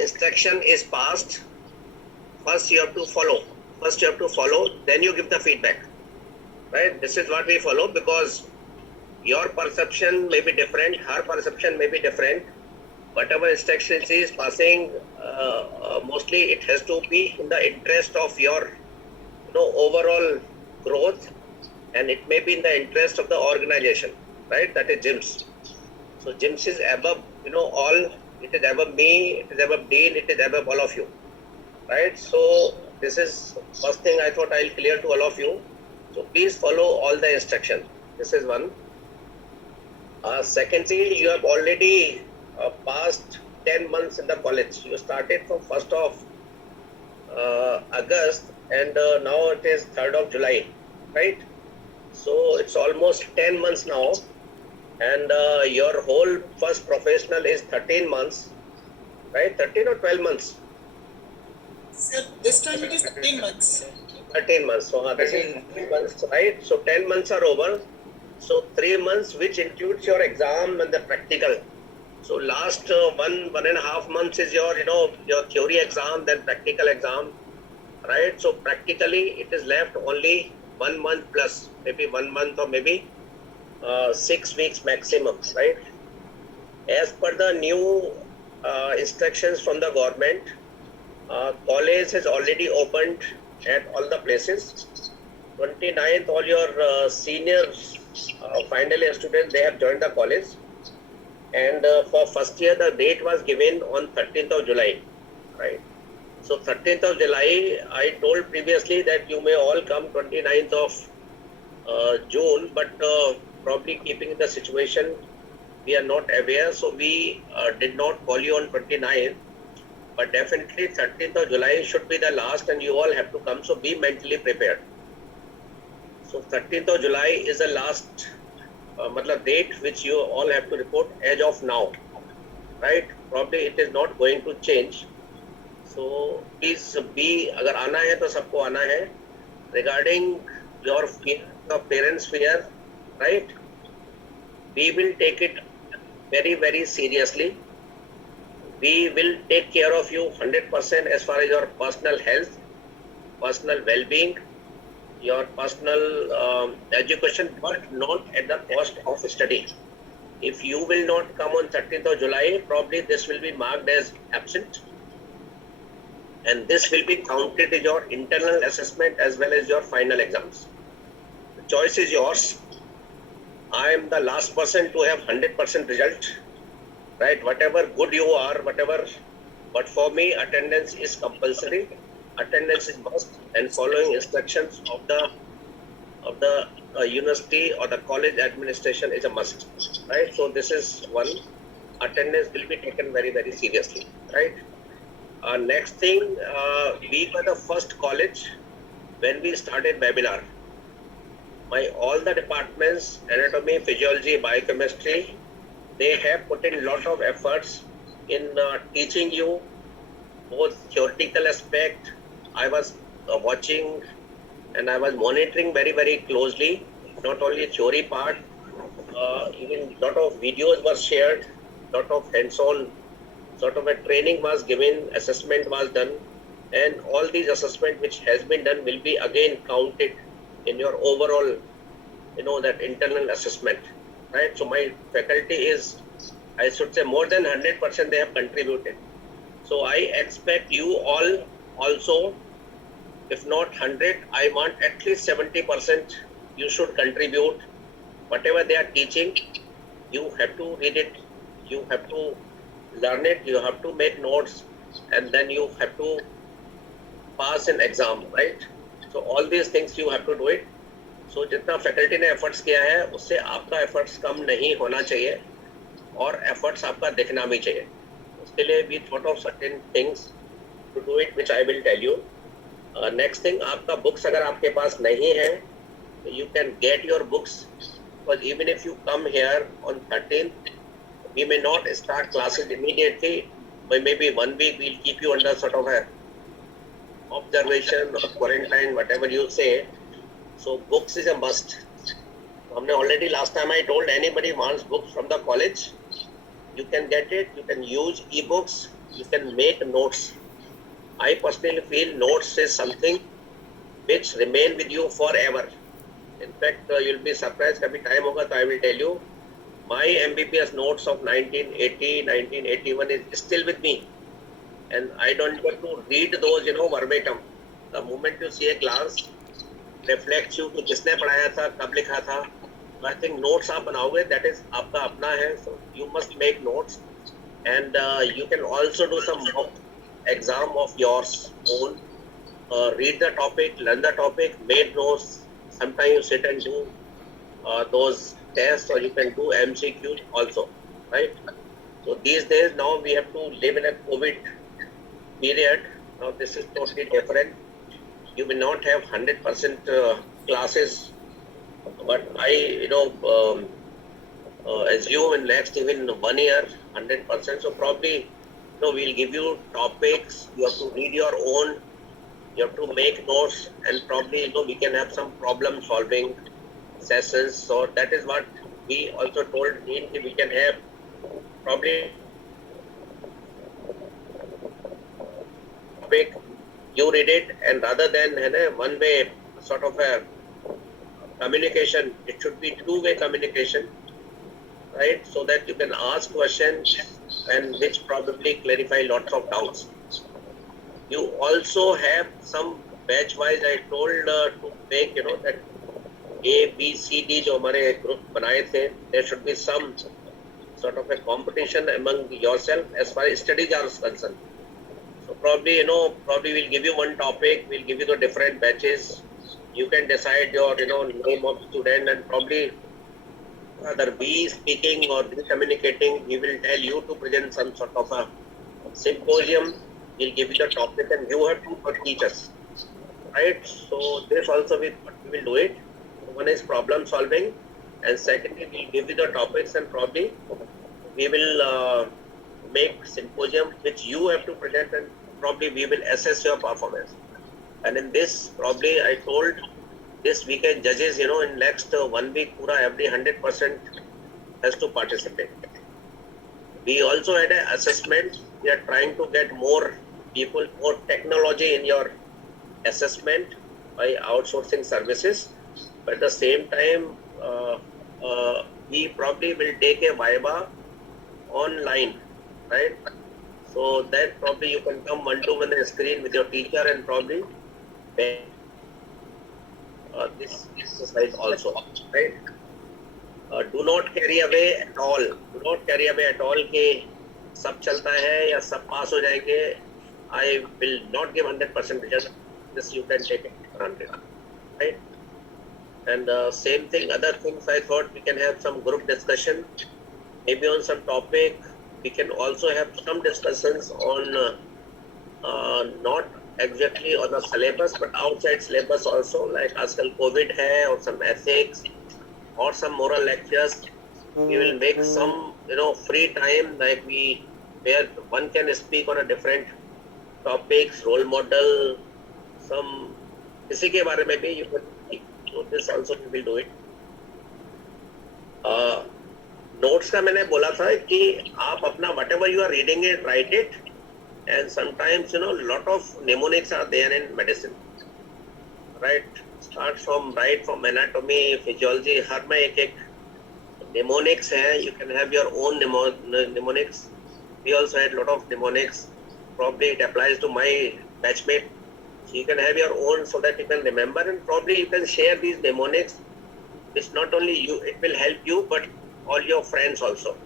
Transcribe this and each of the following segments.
instruction is passed, first you have to follow. First you have to follow, then you give the feedback. Right? This is what we follow, because your perception may be different, her perception may be different. Whatever instruction she is passing, mostly it has to be in the interest of your overall growth, and it may be in the interest of the organization, right? That is GIMS. So GIMS is above all. It is above me, it is above Dean, it is above all of you, right? So this is first thing I thought I'll clear to all of you. So please follow all the instructions. This is one. Secondly, you have already passed 10 months in the college. You started from 1st of August, and now it is 3rd of July, right? So it's almost 10 months now, and your whole first professional is 13 months, right? 13 or 12 months? Sir, this time it is 13 months. 13 months. So this is 13 months, right? So 10 months are over. So 3 months, which includes your exam and the practical. So last 1.5 months is your your theory exam, then practical exam, right? So practically it is left only 1 month plus, maybe 1 month or maybe 6 weeks maximum, right? As per the new instructions from the government, college has already opened at all the places. 29th, all your seniors, final year students, they have joined the college. And for first year, the date was given on 13th of July, right? So 13th of July, I told previously that you may all come 29th of June, but probably keeping the situation, we are not aware, so we did not call you on 29th. But definitely 13th of July should be the last, and you all have to come, so be mentally prepared. So 13th of July is the last date which you all have to report as of now, right? Probably it is not going to change. So please be, agar आना है तो सबको आना है. Regarding your fear, your parents' fear, right? We will take it very, very seriously. We will take care of you 100% as far as your personal health, personal well-being, your personal education, but not at the cost of study. If you will not come on 13th of July, probably this will be marked as absent, and this will be counted as your internal assessment as well as your final exams. The choice is yours. I am the last person to have 100% result, right? Whatever good you are, whatever, but for me, attendance is compulsory. Attendance is must, and following instructions of the university or the college administration is a must, right? So this is one. Attendance will be taken very, very seriously, right? Next thing, we were the first college when we started webinar. All the departments, anatomy, physiology, biochemistry, they have put in a lot of efforts in teaching you both theoretical aspect. I was watching and I was monitoring very, very closely, not only theory part, even lot of videos were shared, lot of hands-on sort of a training was given, assessment was done, and all these assessment which has been done will be again counted in your overall, that internal assessment, right? So my faculty is, I should say, more than 100% they have contributed. So I expect you all also, if not 100, I want at least 70% you should contribute. Whatever they are teaching, you have to read it, you have to learn it, you have to make notes, and then you have to pass an exam, right? So all these things you have to do it. So जितना faculty ने efforts किया है उससे आपका efforts कम नहीं होना चाहिए, और एफर्ट्स आपका दिखना भी चाहिए. उसके लिए we thought of certain things to do it, which I will tell you. Next thing, आपका books अगर आपके पास नहीं है, you can get your books, because even if you come here on 13th, we may not start classes immediately. By maybe 1 week, we'll keep you under sort of a observation or quarantine, whatever you say. So books is a must. हमने already last time I told, anybody wants books from the college, you can get it. You can use e-books. you can make notes. I personally feel notes is something which remain with you forever. In fact, you'll be surprised. Kabhi time hoga, so I will tell you. My MBBS notes of 1980, 1981 is still with me, and I don't get to read those, verbatim. The moment you see a glance, reflects you कि किसने पढ़ाया था, कब लिखा था. So I think notes आप बनाओगे, that is आपका अपना है. So you must make notes, and you can also do some mock exam of yours own. Read the topic, learn the topic, make notes. Sometimes you sit and do those tests, or you can do MCQs also, right? So these days now we have to live in a COVID period. Now this is totally different. You will not have 100% classes, but I, assume in next even 1 year, 100%. So probably, we'll give you topics. You have to read your own. You have to make notes, and probably, we can have some problem solving sessions. So that is what we also told Dean, we can have probably topic, you read it, and rather than one way sort of a communication, it should be two-way communication, right? So that you can ask questions and which probably clarify lots of doubts. You also have some batch-wise, I told to make, that A, B, C, D जो हमारे group बनाए थे, there should be some sort of a competition among yourself as far as studies are concerned. So probably, we'll give you one topic, we'll give you the different batches. You can decide your, name of student, and probably either be speaking or be communicating. We will tell you to present some sort of a symposium. We'll give you the topic, and you have to teach us, right? So this also we will do it. One is problem solving, and secondly, we'll give you the topics, and probably we will make symposium which you have to present, and probably we will assess your performance. And in this, probably I told this weekend judges, in next 1 week, pura every 100% has to participate. We also had an assessment. We are trying to get more people, more technology in your assessment by outsourcing services. But at the same time, we probably will take a Viva online, right? So that probably you can come one-to-one on the screen with your teacher, and probably this exercise also, right? Do not carry away at all. Do not carry away at all कि सब चलता है या सब पास हो जाएंगे. I will not give 100% result. This you can take it for granted, right? And same thing, other things I thought we can have some group discussion, maybe on some topic. We can also have some discussions on not exactly on the syllabus, but outside syllabus also, like आजकल COVID है, or some ethics, or some moral lectures. We will make some, free time, like where one can speak on a different topics, role model, some किसी के बारे में भी you can speak. So this also we will do it. Notes का मैंने बोला था कि आप अपना whatever you are reading it, write it, and sometimes lot of mnemonics are there in medicine, right? Start from anatomy, physiology, हर में एक mnemonics है. You can have your own mnemonics. We also had lot of mnemonics. Probably it applies to my batchmate. So you can have your own so that you can remember, and probably you can share these mnemonics. It's not only you, it will help you, but all your friends also.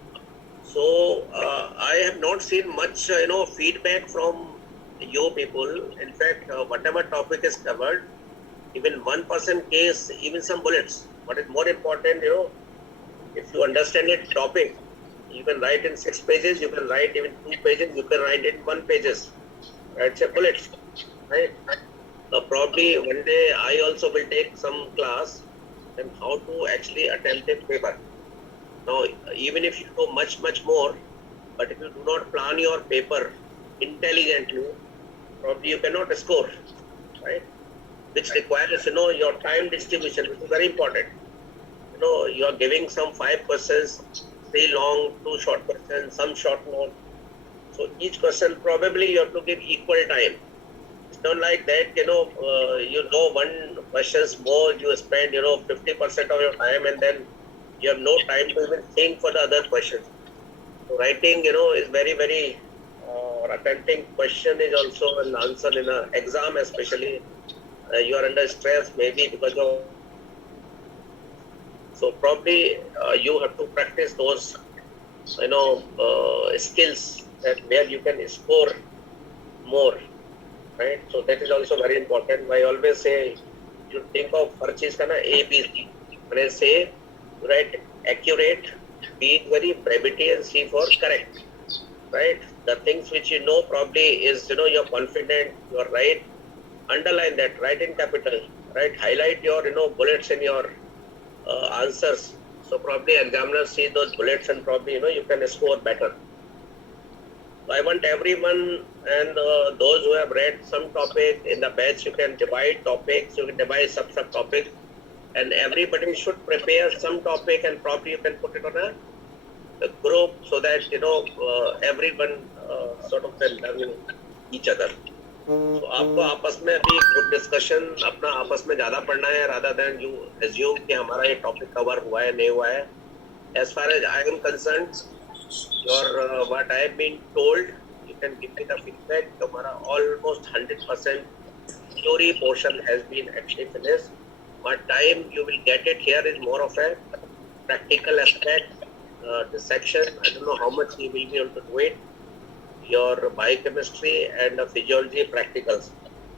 So I have not seen much, feedback from you people. In fact, whatever topic is covered, even one person case, even some bullets. What is more important, if you understand a topic, you can write in 6 pages, you can write even 2 pages, you can write in 1 pages. Right? Say bullets, right? Probably one day I also will take some class on how to actually attempt a paper. Now, even if you know much more, but if you do not plan your paper intelligently, probably you cannot score, right? Which requires, your time distribution, which is very important. You are giving some 5 questions, 3 long, 2 short questions, some short note. So each question probably you have to give equal time. It's not like that, one questions more, you spend, 50% of your time and then you have no time to even think for the other questions. So writing, is very, very, or attempting question is also an answer in an exam, especially you are under stress, maybe because of. So probably you have to practice those, skills that where you can score more, right? So that is also very important. I always say you think of हर चीज का ना ABC. When I say write accurate, B very brevity and C for correct, right? The things which you know probably is you're confident, you're right. Underline that, write in capital, right? Highlight your bullets in your answers. So probably examiners see those bullets and probably you can score better. I want everyone and those who have read some topic in the batch, you can divide topics, you can divide sub-topics, and everybody should prepare some topic and probably you can put it on a group so that everyone sort of can learn each other. So आपको आपस में अभी group discussion अपना आपस में ज्यादा पढ़ना है rather than you assume कि हमारा ये टॉपिक कवर हुआ है नहीं हुआ है. As far as I am concerned, your what I have been told, you can give me the feedback. हमारा almost 100% theory portion has been actually finished. What time you will get it here is more of a practical aspect. The section, I don't know how much you will be able to do it. Your biochemistry and physiology practicals.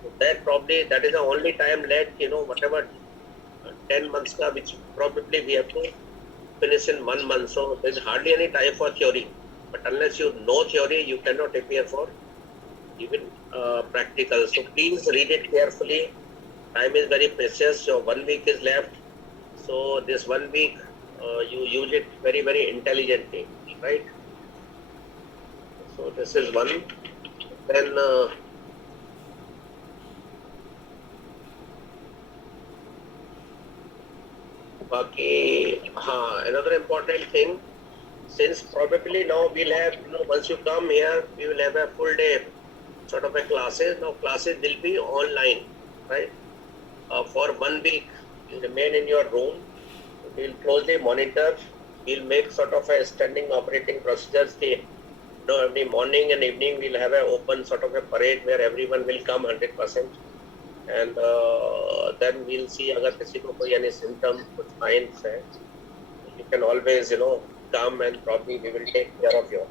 So that is the only time left, whatever 10 months ka, which probably we have to finish in 1 month. So there's hardly any time for theory. But unless you know theory, you cannot prepare for even practical. So please read it carefully. Time is very precious. So 1 week is left. So this 1 week, you use it very, very intelligently, right? So this is one. Then another important thing, since probably now we'll have, once you come here, we will have a full day sort of a classes. Now classes will be online, right? For 1 week, you remain in your room. We'll closely monitor. We'll make sort of a standing operating procedures. Every morning and evening we'll have an open sort of a parade where everyone will come 100%, and then we'll see अगर किसी को कोई any symptom कुछ signs है, you can always come and probably we will take care of you.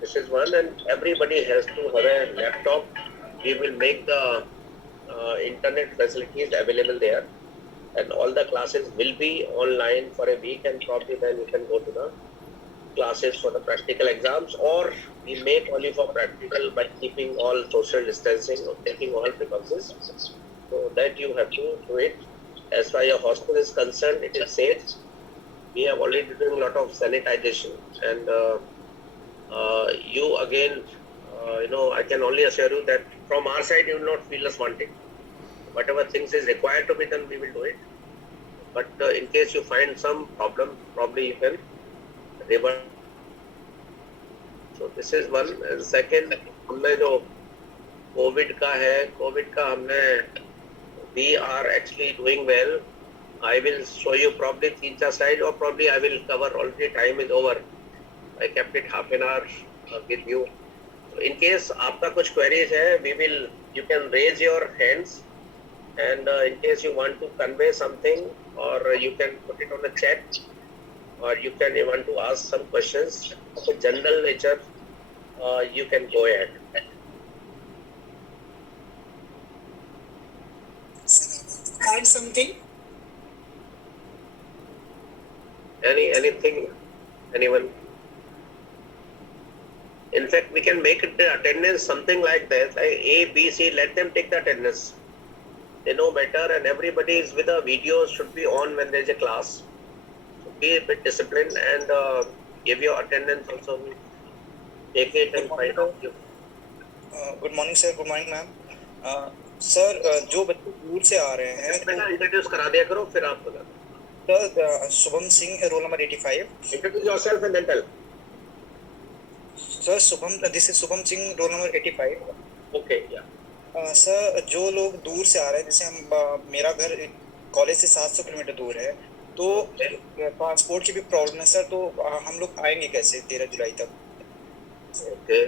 This is one, and everybody has to have a laptop. We will make the internet facilities available there, and all the classes will be online for a week, and probably then you can go to the classes for the practical exams, or we make only for practical by keeping all social distancing or taking all precautions. So that you have to do it. As far as your hospital is concerned, it is safe. We have already doing a lot of sanitization, and you again, I can only assure you that from our side you will not feel us wanting. Whatever things is required to be done, we will do it. But in case you find some problem, probably you can revert. So this is one. And second, हमने जो Covid का हमने we are actually doing well. I will show you probably 3-4 slides, or probably I will cover already. Time is over. I kept it half an hour with you. So in case आपका कुछ queries है, you can raise your hands, and in case you want to convey something, or you can put it on the chat, or you can want to ask some questions of a general nature, you can go ahead. Add something. Anything, anyone? In fact, we can make it the attendance something like that, like A, B, C. Let them take the attendance. They know better, and everybody is with a video should be on when there is a class. So be a bit disciplined and give your attendance also. Take it and find out. Good morning sir, good morning ma'am. Sir जो बच्चे दूर से आ रहे हैं, introduce करा दिया करो, फिर आप बता. Sir Shubham Singh, roll number 85. Introduce yourself and then tell. Sir, this is Subham Singh, roll number 85. Okay, yeah. Sir जो लोग दूर से आ रहे हैं, जैसे मेरा घर कॉलेज से 700 किलोमीटर दूर है, तो पासपोर्ट की भी प्रॉब्लम है सर, तो हम लोग आएंगे कैसे 13 जुलाई तक? ओके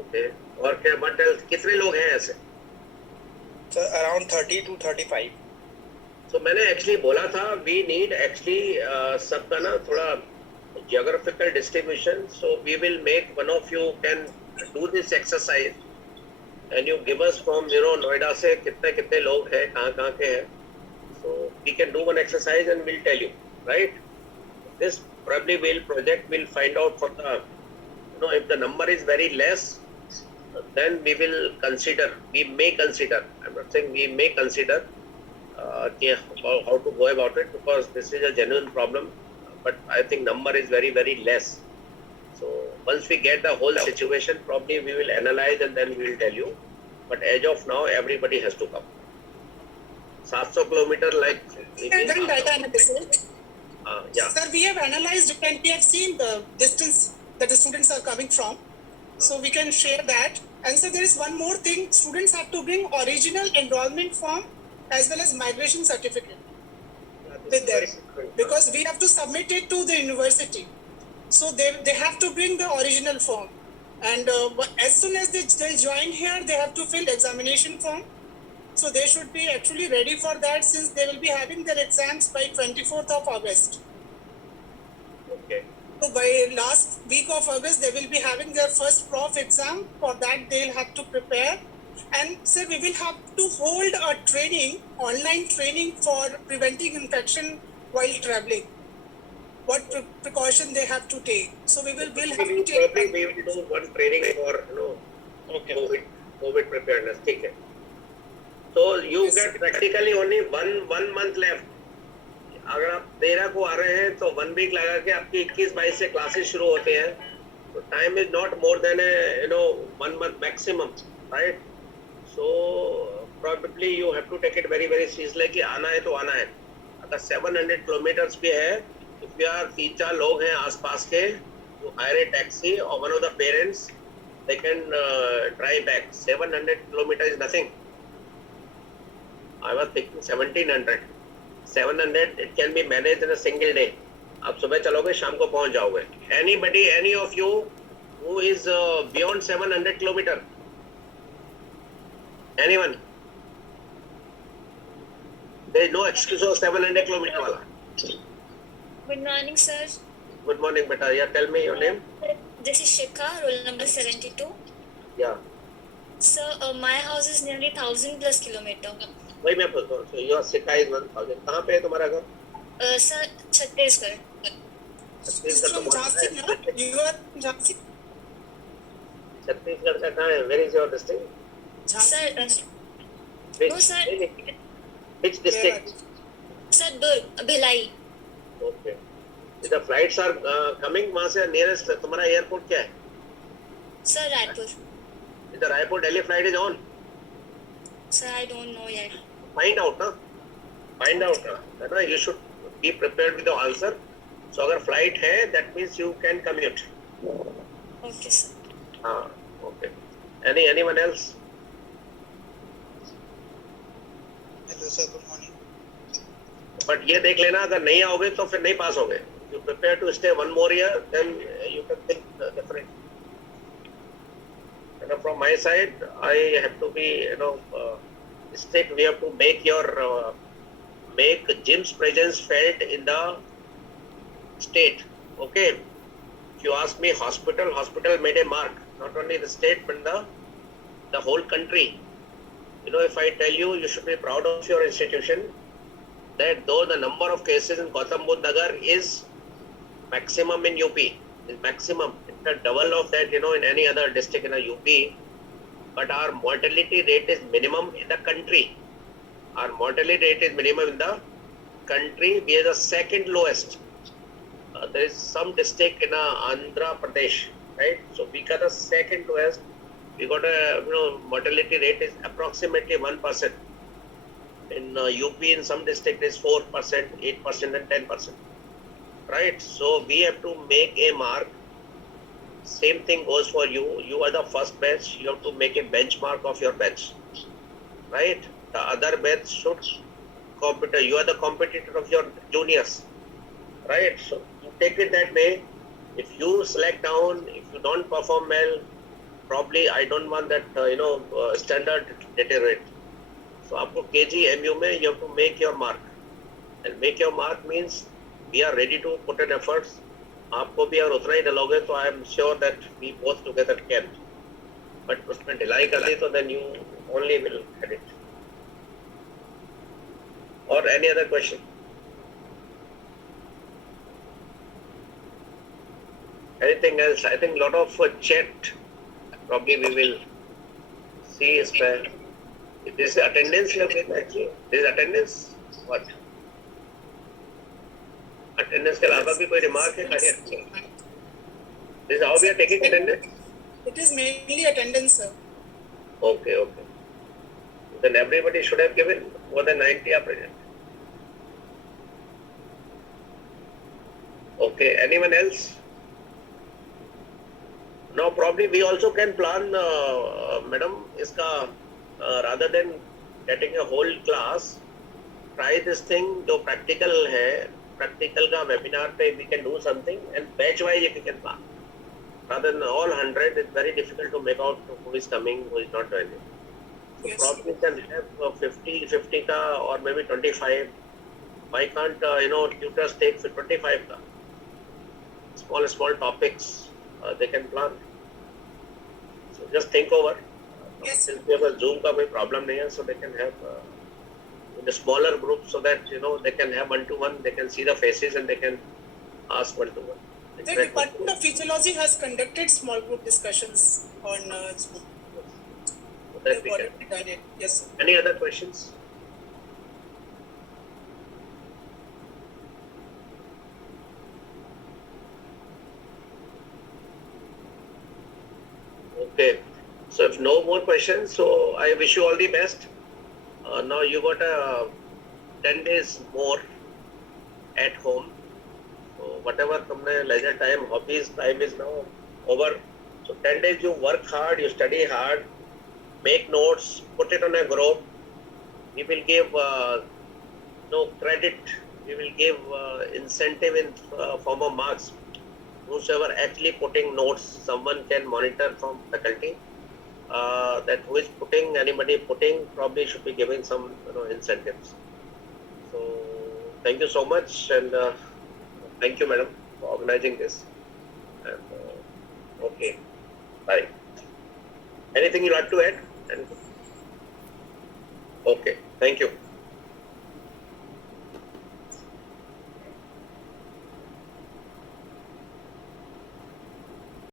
ओके, और क्या बट कितने लोग हैं ऐसे? Sir around 30 to 35. तो मैंने एक्चुअली बोला था वी नीड एक्चुअली सबका ना थोड़ा geographical distribution, so we will make one of you can do this exercise and you give us from Noida से कितने कितने लोग हैं, कहाँ के हैं, so we can do one exercise and we'll tell you, right? This probably project will find out for the if the number is very less, then we will consider, we may consider, I'm not saying we may consider how to go about it, because this is a genuine problem, but I think number is very, very less. So once we get the whole situation, probably we will analyze and then we will tell you. But as of now, everybody has to come. 700 kilometer, like. We have done data analysis. Yeah. Sir, we have analyzed and we have seen the distance that the students are coming from. So we can share that. And so there is one more thing. Students have to bring original enrollment form as well as migration certificate with them, because we have to submit it to the university. So they have to bring the original form. And as soon as they join here, they have to fill examination form. So they should be actually ready for that, since they will be having their exams by 24th of August. Okay. So by last week of August, they will be having their first prof exam. For that, they'll have to prepare. And sir, we will have to hold a training, online training for preventing infection while traveling. What precaution they have to take. So we will have to take. Probably we will do one training for Okay. COVID preparedness. Okay. So you Yes. get practically only one month left. अगर आप 13 को आ रहे हैं तो 1 week लगा के आपकी 21-22 से क्लासेस शुरू होते हैं, तो time is not more than 1 month maximum, right? So probably you have to take it very very seriously कि आना है तो आना है. अगर 700 किलोमीटर्स भी है, इफ यू आर 3-4 लोग हैं आसपास के, यू हायर ए टैक्सी और one of the parents they can drive back. 700 kilometre is nothing. I was thinking 1700 it can be managed in a single day. आप सुबह चलोगे, शाम को पहुंच जाओगे. Anybody, any of you who is beyond 700 kilometer? Anyone? There is no excuse of 700 kilometer वाला. Good morning, sir. Good morning, beta. Yeah, tell me your name. This is Shikha, roll number 72. Yeah. Sir, my house is nearly 1000 plus kilometer. वही मैं बोलता हूँ. So your Sikha is 1000. कहाँ पे है तुम्हारा घर? Sir, Chhattisgarh. छत्तीसगढ़ From तो Jhansi, no? You are from Jhansi? Chhattisgarh का कहाँ है? Where is your district? Sir, Which, no, sir. which district? Sir, Durg, Bhilai. Okay. The flights are coming. वहाँ से nearest तुम्हारा airport क्या है? Sir, Raipur. The Raipur Delhi flight is on. Sir, I don't know yet. Find out, ना. Find out, ना. You should be prepared with the answer. So अगर flight है, that means you can commute. Okay, sir. हाँ, okay. Anyone else? Hello sir, good morning. But ये देख लेना, अगर नहीं आओगे तो फिर नहीं पास होगे. You prepare to stay one more year, then you can think different. From my side, I have to be, strict. We have to make make Jim's presence felt in the state. Okay. If you ask me, hospital made a mark, not only the state but the whole country. If I tell you, you should be proud of your institution. That though the number of cases in Gautam Budh Nagar is maximum in UP, is maximum. It's double of that, in any other district in a UP. But our mortality rate is minimum in the country. Our mortality rate is minimum in the country. We are the second lowest. There is some district in Andhra Pradesh, right? So we got the second lowest. We got a mortality rate is approximately 1%. In UP, in some district is 4%, 8%, and 10%. Right? So we have to make a mark same thing goes for you. You are the first batch. You have to make a benchmark of your batch, right? The other batch should compete. You are the competitor of your juniors, right? So you take it that way. If you slack down, if you don't perform well, probably I don't want that standard deteriorate. So आपको KG MU में you have to make your mark, and make your mark means we are ready to put in efforts. आपको भी अगर उतना ही डलोगे तो I am sure that we both together can. But उसमें ढिलाई कर दी तो then you only will get it. Or any other question? Anything else? I think a lot of chat probably we will see is there. This attendance you have given actually. This attendance what? Attendance के अलावा भी कोई remark है खाली? This is how we are taking attendance? It is mainly attendance, sir. Okay. Then everybody should have given more than 90 are present. Okay, anyone else? Now probably we also can plan, madam, iska rather than getting a whole class, try this thing. जो practical है, practical का webinar पे we can do something, and batch wise if we can plan. Rather than all 100, it's very difficult to make out who is coming, who is not joining. So Yes. probably we can have 50 ka or maybe 25. Why can't tutors take 25 ka? Small topics they can plan. So just think over. Yes. Since we have a Zoom का कोई problem नहीं है, so they can have in a smaller group so that they can have one-to-one, they can see the faces and they can ask one-to-one. The Department of Physiology has conducted small group discussions on Zoom. So They that we have can. already done it. Yes, sir. Any other questions? Okay. So if no more questions, so I wish you all the best. Now you got 10 days more at home. So whatever तुमने leisure time, hobbies time is now over. So 10 days you work hard, you study hard, make notes, put it on a group. We will give no credit. We will give incentive in form of marks. Whosoever actually putting notes, someone can monitor from faculty that who is putting, anybody putting probably should be giving some incentives. So thank you so much, and thank you, madam, for organizing this. And okay, bye. Anything you'd like to add? Okay, thank you.